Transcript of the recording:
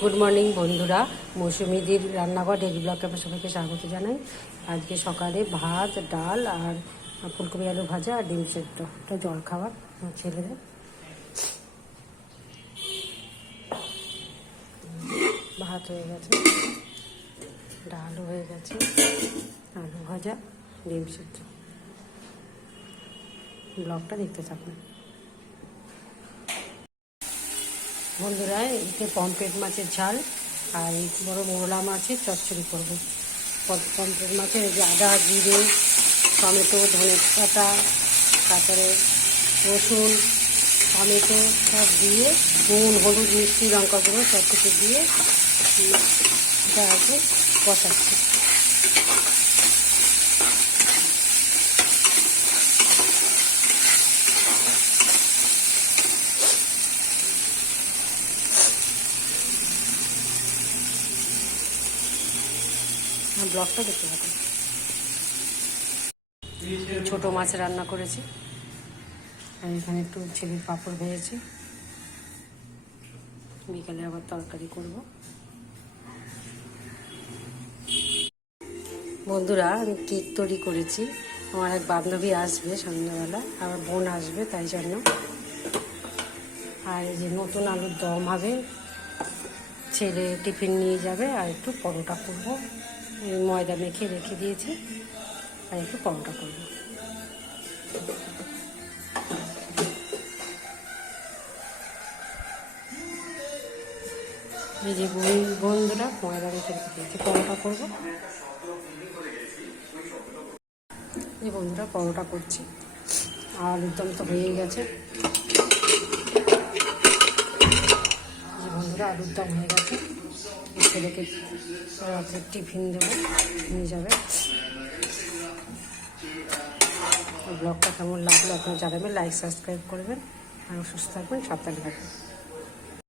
Good morning বন্ধুরা, মৌসুমিদির রান্নাঘর daily ব্লগে আপনার সবাইকে স্বাগত জানাই। আজকে সকালে ভাত, ডাল আর ফুলকপি আলু ভাজা আর ডিম সেদ্ধ, এটা জল খাবার ছেলেদের। ভাত হয়ে গেছে, ডালও হয়ে গেছে, আলু ভাজা, ডিম সেদ্ধ। ব্লগটা দেখতে থাকুন বন্ধুরা। এতে পমফ্রেট মাছের ঝাল আর এই বড় মোরলা মাছের চচ্চড়ি করবো। পমফ্রেট মাছের এই যে আদা, জিরে, টমেটো, ধনে পাতা, তারপরে রসুন, টমেটো সব দিয়ে, নুন, হলুদ, মিষ্টি, লঙ্কা গুঁড়ো সব কিছু দিয়ে এটা আছে কষাচ্ছি। ব্লগটা দেখতে থাকুন। ছোটো মাছ রান্না করেছি আর এখানে একটু ছেলের পাঁপড় ভেজেছি। বিকালে আবার তরকারি করব। বন্ধুরা, আমি কেক তৈরি করেছি। আমার এক বান্ধবী আসবে সন্ধ্যাবেলা, আমার বোন আসবে, তাই জন্য। আর এই যে নতুন আলুর দম হবে, ছেলে টিফিন নিয়ে যাবে। আর একটু পরোটা করবো, ময়দা মেখে রেখে দিয়েছি, আর একটু পরোটা করবো। এই যে বন্ধুরা, ময়দা মেখে রেখে দিয়েছি, পরোটা করবো। এই বন্ধুরা, পরোটা করছি। আর আলুর দম তো হয়ে গেছে। যে বন্ধুরা, আলুর দম হয়ে গেছে। ছেলেকে রাতে টিফিন দেবো, নিয়ে যাবে। ব্লগটা কেমন লাগলো আপনারা জানাবেন, লাইক সাবস্ক্রাইব করবেন, আর সুস্থ থাকবেন, সাবধানে থাকবেন।